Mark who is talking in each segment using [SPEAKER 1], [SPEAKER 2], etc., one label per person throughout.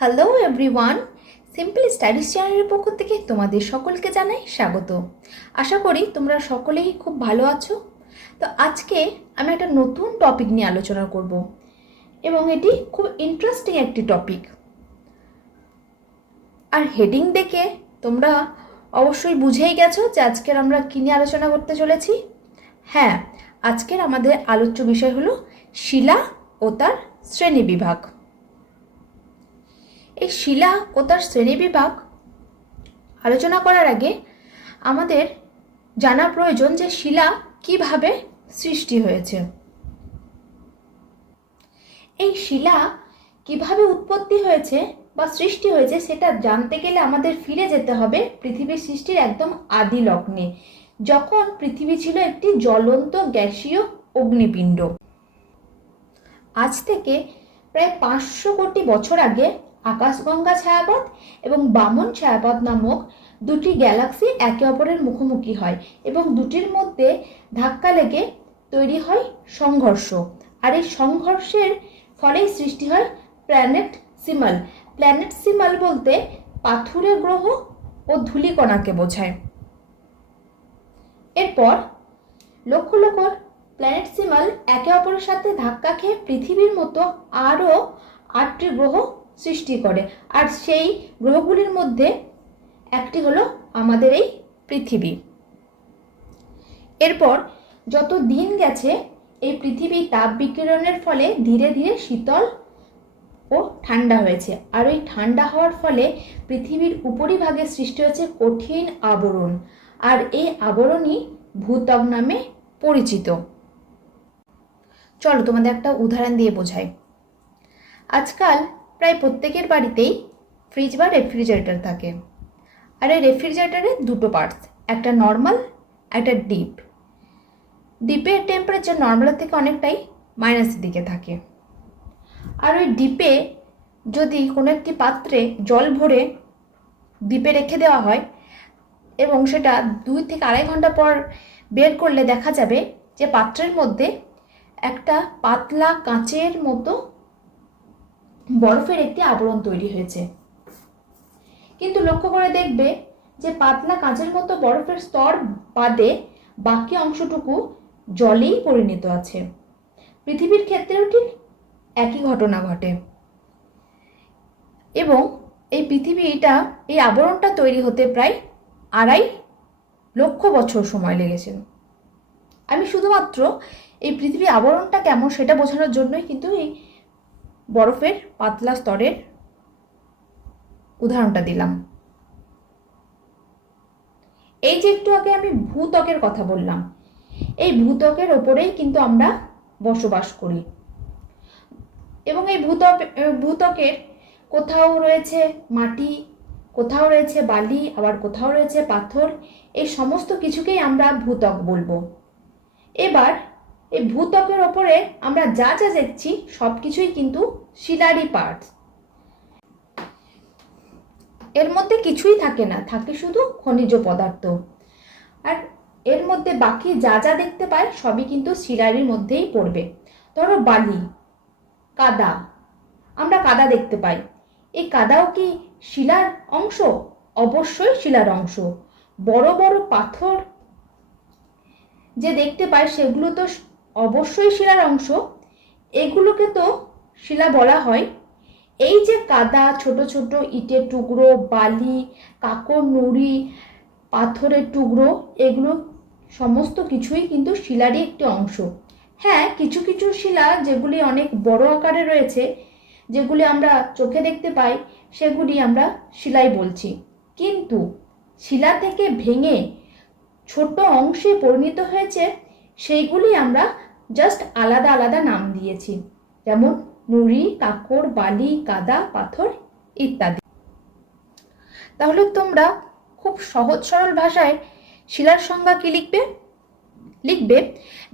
[SPEAKER 1] Hello everyone simple studies চ্যানেলের পক্ষ থেকে তোমাদের সকলকে জানাই স্বাগত। আশা করি তোমরা সকলেই খুব ভালো আছো। তো আজকে আমি একটা নতুন টপিক নিয়ে আলোচনা করব এবং এটি খুব ইন্টারেস্টিং একটি টপিক আর হেডিং দেখে তোমরা অবশ্যই বুঝেই গেছো যে আজকের আমরা কী নিয়ে আলোচনা করতে চলেছি। হ্যাঁ আজকের আমাদের আলোচ্য বিষয় হলো শিলা ও তার শ্রেণীবিভাগ এই শিলা ও তার শ্রেণীবিভাগ আলোচনা করার আগে আমাদের জানা প্রয়োজন যে শিলা কীভাবে সৃষ্টি হয়েছে। এই শিলা কীভাবে উৎপত্তি হয়েছে বা সৃষ্টি হয়েছে সেটা জানতে গেলে আমাদের ফিরে যেতে হবে পৃথিবীর সৃষ্টির একদম আদি লগ্নে, যখন পৃথিবী ছিল একটি জ্বলন্ত গ্যাসীয় অগ্নিপিণ্ড। আজ থেকে প্রায় পাঁচশো কোটি বছর আগে আকাশগঙ্গা ছায়াপথ এবং বামন ছায়াপথ নামক দুটি গ্যালাক্সি একে অপরের মুখোমুখি হয় এবং দুটির মধ্যে ধাক্কা লেগে তৈরি হয় সংঘর্ষ। আর এই সংঘর্ষের ফলেই সৃষ্টি হয় প্ল্যানেট সিমাল। প্ল্যানেট সিমাল বলতে পাথুরে গ্রহ ও ধূলিকণাকে বোঝায়। এরপর লক্ষ লক্ষ প্ল্যানেট সিমাল একে অপরের সাথে ধাক্কা খেয়ে পৃথিবীর মতো আরও আটটি গ্রহ সৃষ্টি করে। আর সেই গ্রহগুলির মধ্যে একটি হলো আমাদের এই পৃথিবী। এরপর যত দিন গেছে, এই পৃথিবী তাপ বিকিরণের ফলে ধীরে ধীরে শীতল ও ঠান্ডা হয়েছে। আর ওই ঠান্ডা হওয়ার ফলে পৃথিবীর উপরিভাগে সৃষ্টি হয়েছে কঠিন আবরণ। আর এই আবরণই ভূত্বক নামে পরিচিত। চলো তোমাদের একটা উদাহরণ দিয়ে বোঝাই। আজকাল প্রায় প্রত্যেকের বাড়িতেই ফ্রিজ বা রেফ্রিজারেটর থাকে। আর এই রেফ্রিজারেটরের দুটো পার্টস একটা নর্মাল একটা ডিপ ডিপের টেম্পারেচার নর্মালের থেকে অনেকটাই মাইনাসের দিকে থাকে। আর ওই ডিপে যদি কোনো একটি পাত্রে জল ভরে ডিপে রেখে দেওয়া হয় এবং সেটা দুই থেকে আড়াই ঘণ্টা পর বের করলে দেখা যাবে যে পাত্রের মধ্যে একটা পাতলা কাঁচের মতো বরফের একটি আবরণ তৈরি হয়েছে। কিন্তু লক্ষ্য করে দেখবে যে পাতলা কাঁচের মতো বরফের স্তর বাদে বাকি অংশটুকু জলেই পরিণত আছে। পৃথিবীর ক্ষেত্রেও ঠিক একই ঘটনা ঘটে। এবং এই পৃথিবীটা এই আবরণটা তৈরি হতে প্রায় আড়াই লক্ষ বছর সময় লেগেছে। আমি শুধুমাত্র এই পৃথিবীর আবরণটা কেমন সেটা বোঝানোর জন্যই কিন্তু এই বরফের পাতলা স্তরের উদাহরণটা দিলাম। এই যে একটু আগে আমি ভূত্বকের কথা বললাম, এই ভূত্বকের ওপরেই কিন্তু আমরা বসবাস করি। এবং এই ভূত্বক, ভূত্বকের কোথাও রয়েছে মাটি, কোথাও রয়েছে বালি, আবার কোথাও রয়েছে পাথর, এই সমস্ত কিছুকেই আমরা ভূতক বলব। এবার এই ভূত্বকের ওপরে আমরা যা যা দেখছি সব কিছুই কিন্তু শিলারি পার্টস এর মধ্যে কিছুই থাকে না, থাকে শুধু খনিজ পদার্থ। আর এর মধ্যে বাকি যা যা দেখতে পাই, সবই কিন্তু শিলারির মধ্যেই পড়বে। ধরো বালি, কাদা। আমরা কাদা দেখতে পাই। এই কাদাও কি শিলার অংশ? অবশ্যই শিলার অংশ। বড় বড় পাথর যে দেখতে পাই, সেগুলো তো অবশ্যই শিলার অংশ। এগুলোকে তো শিলা বলা হয়। এই যে কাদা, ছোট ছোট ইটের টুকরো, বালি, কাকর, নুড়ি, পাথরের টুকরো, এগুলো সমস্ত কিছুই কিন্তু শিলারই একটি অংশ। হ্যাঁ কিছু কিছু শিলা যেগুলি অনেক বড় আকারে রয়েছে, যেগুলি আমরা চোখে দেখতে পাই, সেগুলি আমরা শিলাই বলছি। কিন্তু শিলা থেকে ভেঙে ছোট অংশে পরিণত হয়েছে, সেইগুলি আমরা জাস্ট আলাদা আলাদা নাম দিয়েছি। যেমন নুড়ি, কাকড়, বালি কাদা পাথর ইত্যাদি। তাহলে তোমরা খুব সহজ সরল ভাষায় শিলার সংজ্ঞা কি লিখবে? লিখবে,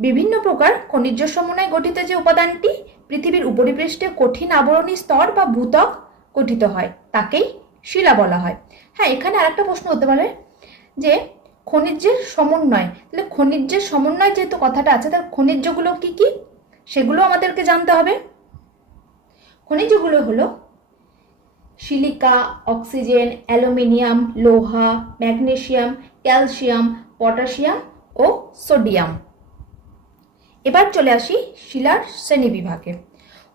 [SPEAKER 1] বিভিন্ন প্রকার খনিজ সমন্বয়ে গঠিত যে উপাদানটি পৃথিবীর উপরিপৃষ্ঠে কঠিন আবরণী স্তর বা ভূতক গঠিত হয়, তাকেই শিলা বলা হয়। হ্যাঁ এখানে আরেকটা প্রশ্ন হতে পারে যে খনিজের সমন্বয়। তাহলে খনিজের সমন্বয় যেহেতু কথাটা আছে তার খনিজগুলো কি কি? সেগুলো আমাদেরকে জানতে হবে। খনিজগুলো হলো সিলিকা, অক্সিজেন, অ্যালুমিনিয়াম, লোহা, ম্যাগনেশিয়াম, ক্যালসিয়াম, পটাশিয়াম ও সোডিয়াম। এবার চলে আসি শিলার শ্রেণি বিভাগে।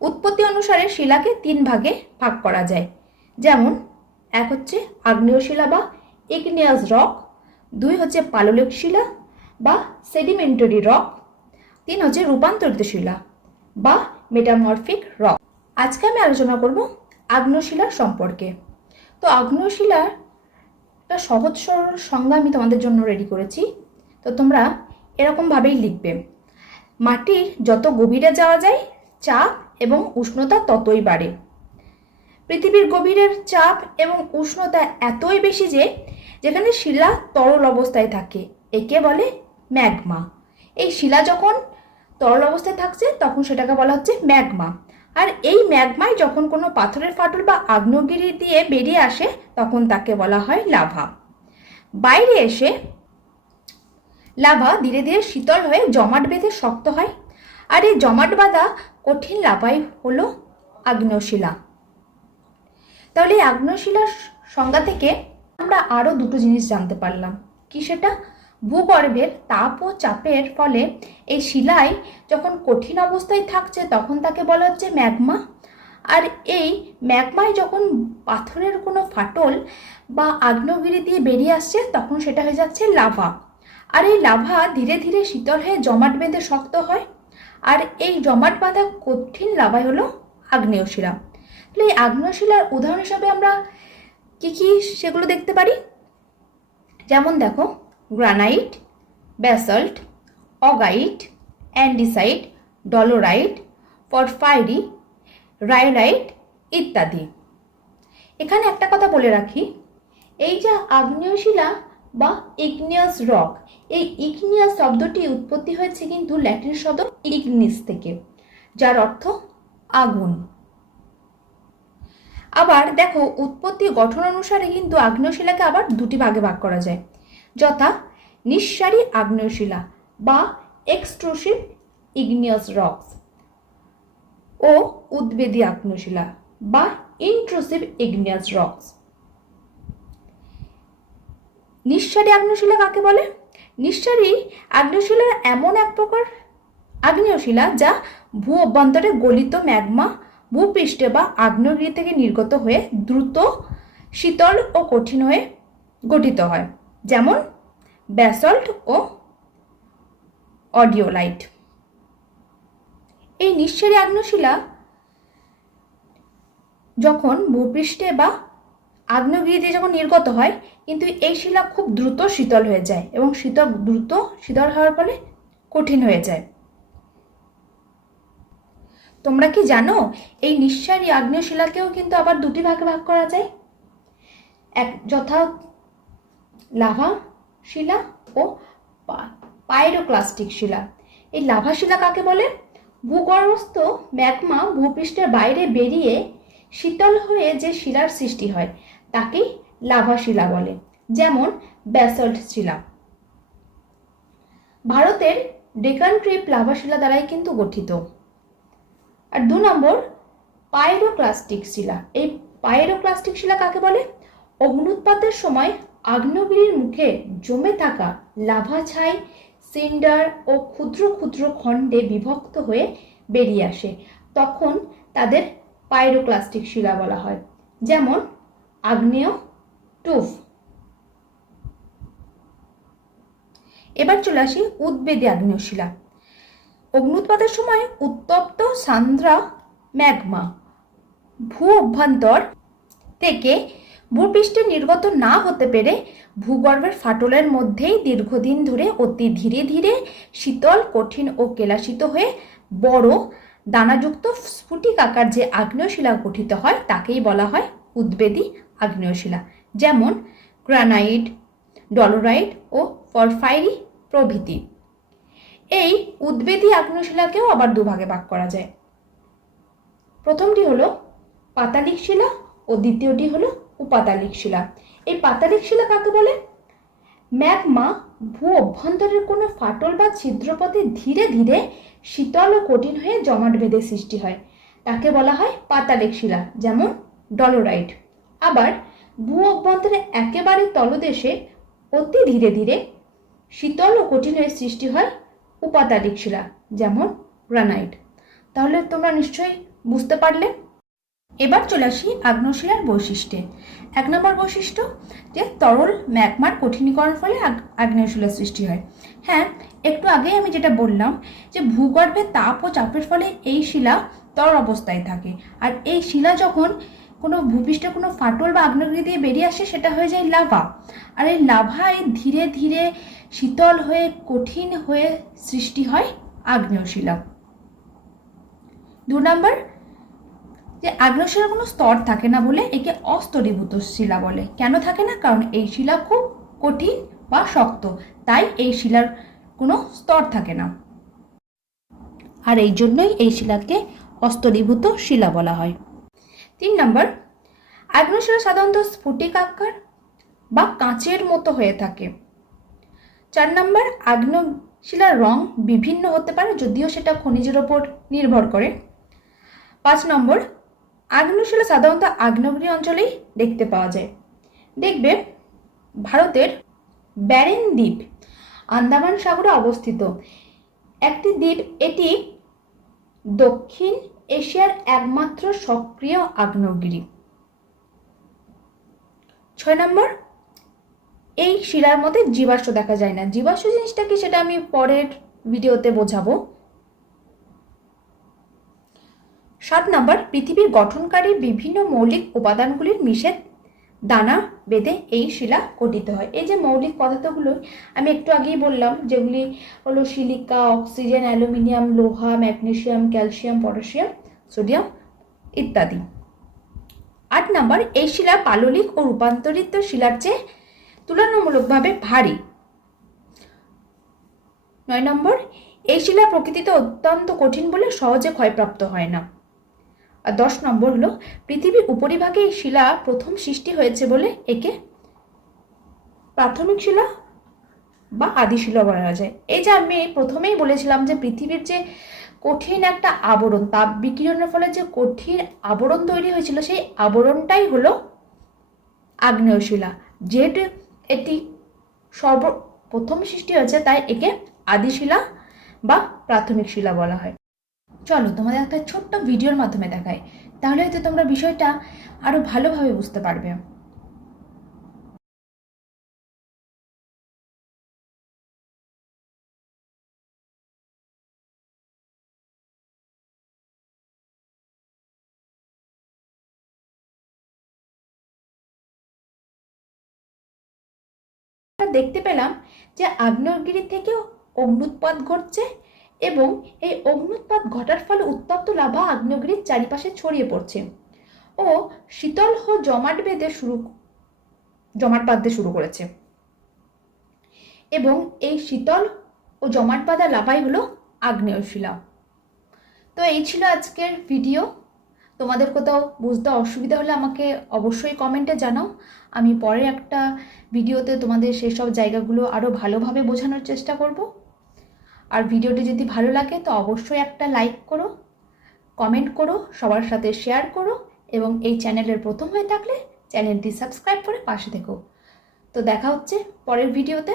[SPEAKER 1] উৎপত্তি অনুসারে শিলাকে তিন ভাগে ভাগ করা যায়। যেমন, এক হচ্ছে আগ্নেয় শিলা বা ইগনিয়াস রক দুই হচ্ছে পাললিক শিলা বা সেডিমেন্টারি রক তিন হচ্ছে রূপান্তরিত শিলা বা মেটামরফিক রক আজকে আমি আলোচনা করব আগ্নেয়শিলার সম্পর্কে। তো আগ্নেয়শিলার একটা সহজ সরল সংজ্ঞা আমি তোমাদের জন্য রেডি করেছি। তো তোমরা এরকমভাবেই লিখবে। মাটির যত গভীরে যাওয়া যায়, চাপ এবং উষ্ণতা ততই বাড়ে। পৃথিবীর গভীরের চাপ এবং উষ্ণতা এতই বেশি যে যেখানে শিলা তরল অবস্থায় থাকে, একে বলে ম্যাগমা। এই শিলা যখন তরল অবস্থায় থাকছে, তখন সেটাকে বলা হচ্ছে ম্যাগমা। আর এই ম্যাগমায় যখন কোনো পাথরের ফাটল বা আগ্নেয়গিরি দিয়ে বেরিয়ে আসে, তখন তাকে বলা হয় লাভা। বাইরে এসে লাভা ধীরে ধীরে শীতল হয়ে জমাট বেঁধে শক্ত হয়। আর এই জমাট বাঁধা কঠিন লাভাই হলো আগ্নেয়শিলা। তাহলে এই আগ্নেয়শিলার সংজ্ঞা থেকে আমরা আরও দুটো জিনিস জানতে পারলাম। কি সেটা? ভূগর্ভের তাপ ও চাপের ফলে এই শিলায় যখন কঠিন অবস্থায় থাকছে, তখন তাকে বলা হচ্ছে ম্যাগমা। আর এই ম্যাগমায় যখন পাথরের কোনো ফাটল বা আগ্নেয়গিরি দিয়ে বেরিয়ে আসছে, তখন সেটা হয়ে যাচ্ছে লাভা। আর এই লাভা ধীরে ধীরে শীতল হয়ে জমাট বেঁধে শক্ত হয়। আর এই জমাট বাঁধা কঠিন লাভাই হলো আগ্নেয় শিলা তাহলে এই আগ্নেয় শিলার উদাহরণ হিসাবে আমরা কি কি সেগুলো দেখতে পারি? যেমন দেখো, granite, basalt, augite, andesite, dolerite porphyry rhyolite ইত্যাদি। এখানে একটা কথা বলে রাখি, এই যে আগ্নেয় শিলা বা ইগনিয়াস রক, এই ইগনিয়াস শব্দটি উৎপত্তি হয়েছে কিন্তু ল্যাটিন শব্দ ইগনিস থেকে, যার অর্থ আগুন। আবার দেখো, উৎপত্তি গঠন অনুসারে কিন্তু আগ্নেয়শিলাকে আবার দুটি ভাগে ভাগ করা যায়। যথা নিঃসারী আগ্নেয়শিলা বা এক্সট্রোসিভ ইগনিয়াস রকস ও উদ্বেদী আগ্নেয়শিলা বা ইন্ট্রোসিভ ইগনিয়াস রকস। নিঃসারী আগ্নেয়শিলা কাকে বলে? নিঃসারী আগ্নেয়শিলা এমন এক প্রকার আগ্নেয়শিলা যা ভূ অভ্যন্তরে গলিত ম্যাগমা ভূপৃষ্ঠে বা আগ্নেয়গিরি থেকে নির্গত হয়ে দ্রুত, শীতল ও কঠিন হয়ে গঠিত হয়, যেমন ব্যাসল্ট ও অডিওলাইট। এই নিঃসারী আগ্নেয়শিলা যখন ভূপৃষ্ঠে বা আগ্নেয়গিরিতে যখন নির্গত হয়, কিন্তু এই শিলা খুব দ্রুত শীতল হয়ে যায় এবং শীতল, দ্রুত শীতল হওয়ার ফলে কঠিন হয়ে যায়। তোমরা কি জানো, এই নিঃসারী আগ্নেয় শিলাকেও কিন্তু আবার দুটি ভাগে ভাগ করা যায়? এক যথা লাভা শিলা ও পাইরোক্লাস্টিক শিলা। এই লাভা শিলা কাকে বলে? ভূগর্ভস্থ ম্যাগমা ভূপৃষ্ঠের বাইরে বেরিয়ে শীতল হয়ে যে শিলার সৃষ্টি হয় তাকেই লাভা শিলা বলে, যেমন ব্যাসল্ট শিলা। ভারতের ডেকান ট্রিপ লাভা শিলা দ্বারাই কিন্তু গঠিত। আর দু নম্বর পাইরোক্লাস্টিক শিলা। এই পাইরোক্লাস্টিক শিলা কাকে বলে? অগ্নুৎপাতের সময় আগ্নেয়গিরির মুখে জমে থাকা লাভা ছাই, সিন্ডার ও ক্ষুদ্র ক্ষুদ্র খণ্ডে বিভক্ত হয়ে বেরিয়ে আসে। তখন তাদের পাইরোক্লাস্টিক শিলা বলা হয়। যেমন, আগ্নেয় টুফ। এবার চলে আসি উদ্বেদী আগ্নেয় শিলা। অগ্নুৎপাতের সময় উত্তপ্ত সান্দ্রা ম্যাগমা। ভূ অভ্যন্তর থেকে ভূপৃষ্ঠে নির্গত না হতে পেরে ভূগর্ভের ফাটলের মধ্যেই দীর্ঘদিন ধরে অতি ধীরে ধীরে শীতল, কঠিন ও কেলাসিত হয়ে বড় দানাযুক্ত স্ফুটিক আকার যে আগ্নেয়শিলা গঠিত হয়, তাকেই বলা হয় উদ্বেদী আগ্নেয়শিলা। যেমন গ্রানাইট, ডলোরাইট ও ফরফাইরি প্রভৃতি। এই উদ্বেদী আগ্নেয়শিলাকেও আবার দুভাগে ভাগ করা যায়। প্রথমটি হলো পাতালিক শিলা ও দ্বিতীয়টি হলো উপাতালিক শিলা। এই পাতালিক শিলা কাকে বলে? ম্যাগমা ভূ অভ্যন্তরের কোনো ফাটল বা ছিদ্রপথে ধীরে ধীরে শীতল ও কঠিন হয়ে জমাট বেঁধে সৃষ্টি হয়। তাকে বলা হয় পাতালিক শিলা, যেমন ডলোরাইট। আবার ভূ অভ্যন্তরে একেবারে তলদেশে অতি ধীরে ধীরে শীতল ও কঠিন হয়ে সৃষ্টি হয় উপাতালিক শিলা যেমন গ্রানাইট। তাহলে তোমরা নিশ্চয়ই বুঝতে পারলে। এবার চলে আসি আগ্নেয়শিলার বৈশিষ্ট্যে। এক নম্বর বৈশিষ্ট্য, যে তরল ম্যাগমার কঠিনীকরণ ফলে আগ- আগ্নেয়শিলার সৃষ্টি হয়। হ্যাঁ একটু আগেই আমি যেটা বললাম, যে ভূগর্ভে তাপ ও চাপের ফলে এই শিলা তরল অবস্থায় থাকে। আর এই শিলা যখন কোনো ভূপৃষ্ঠে কোনো ফাটল বা আগ্নেয়গিরি দিয়ে বেরিয়ে আসে, সেটা হয়ে যায় লাভা। আর এই লাভায় ধীরে ধীরে শীতল হয়ে, কঠিন হয়ে সৃষ্টি হয় আগ্নেয়শিলা। দু নম্বর, যে আগ্নেয়শিলার কোনো স্তর থাকে না বলে একে অস্তরীভূত শিলা বলে। কেন থাকে না? কারণ এই শিলা খুব কঠিন বা শক্ত, তাই এই শিলার কোনো স্তর থাকে না। আর এই জন্যই এই শিলাকে অস্তরীভূত শিলা বলা হয়। তিন নম্বর, আগ্নেয়শিলা সাধারণত স্ফটিকাকার বা কাঁচের মতো হয়ে থাকে। চার নম্বর, আগ্নেয়শিলার রং বিভিন্ন হতে পারে, যদিও সেটা খনিজের ওপর নির্ভর করে। পাঁচ নম্বর, আগ্নেয়শিলা সাধারণত আগ্নেয়গিরি অঞ্চলেই দেখতে পাওয়া যায়। দেখবে, ভারতের ব্যারেন দ্বীপ আন্দামান সাগরে অবস্থিত। একটি দ্বীপ, এটি দক্ষিণ এশিয়ার একমাত্র সক্রিয় আগ্নেয়গিরি। ছয় নম্বর, এই শিলার মধ্যে জীবাশ্ম দেখা যায় না। জীবাশ্ম জিনিসটা কি সেটা আমি পরের ভিডিওতে বোঝাবো। সাত নম্বর, পৃথিবীর গঠনকারী বিভিন্ন মৌলিক উপাদানগুলির মিশে দানা বেঁধে এই শিলা গঠিত হয়। এই যে মৌলিক পদার্থগুলো, আমি একটু আগেই বললাম যেগুলি হলো সিলিকা, অক্সিজেন, অ্যালুমিনিয়াম, লোহা ম্যাগনেশিয়াম ক্যালসিয়াম, পটাশিয়াম সোডিয়াম ইত্যাদি। আট নম্বর, এই শিলা পাললিক ও রূপান্তরিত শিলার চেয়ে তুলনামূলকভাবে ভারী। নয় নম্বর, এই শিলা প্রকৃতিতে অত্যন্ত কঠিন বলে সহজে ক্ষয়প্রাপ্ত হয় না। আর দশ নম্বর হলো পৃথিবীর উপরিভাগে এই শিলা প্রথম সৃষ্টি হয়েছে বলে একে প্রাথমিক শিলা বা আদি শিলা বলা যায়। এই যে আমি প্রথমেই বলেছিলাম যে পৃথিবীর যে কঠিন একটা আবরণ, তাপ বিকিরণের ফলে যে কঠিন আবরণ তৈরি হয়েছিল, সেই আবরণটাই হলো আগ্নেয় শিলা যেহেতু এটি সর্ব, প্রথম সৃষ্টি হয়েছে, তাই একে আদিশিলা বা প্রাথমিক শিলা বলা হয়। চলো, তোমাদের একটা ছোট্ট ভিডিওর মাধ্যমে দেখায় তাহলে হয়তো তোমরা বিষয়টা আরও ভালোভাবে বুঝতে পারবে। দেখতে পেলাম যে আগ্নেয়গিরি থেকে অগ্নুৎপাত ঘটছে এবং এই অগ্নুৎপাত ঘটার ফলে উত্তপ্ত লাভা আগ্নেয়গিরির চারিপাশে ছড়িয়ে পড়ছে ও শীতল ও জমাট বেঁধে শুরু, জমাট বাঁধতে শুরু করেছে। এবং এই শীতল ও জমাট বাঁধা লাভাই হলো আগ্নেয় শিলা তো এই ছিল আজকের ভিডিও তোমাদের কোথাও বুঝতে অসুবিধা হলে আমাকে অবশ্যই কমেন্টে জানাও। আমি পরে একটা ভিডিওতে তোমাদের সেসব জায়গাগুলো আরও ভালোভাবে বোঝানোর চেষ্টা করব। আর ভিডিওটি যদি ভালো লাগে তো অবশ্যই একটা লাইক করো কমেন্ট করো, সবার সাথে শেয়ার করো এবং এই চ্যানেলের প্রথম হয়ে থাকলে চ্যানেলটি সাবস্ক্রাইব করে পাশে থেকো। তো দেখা হচ্ছে পরের ভিডিওতে।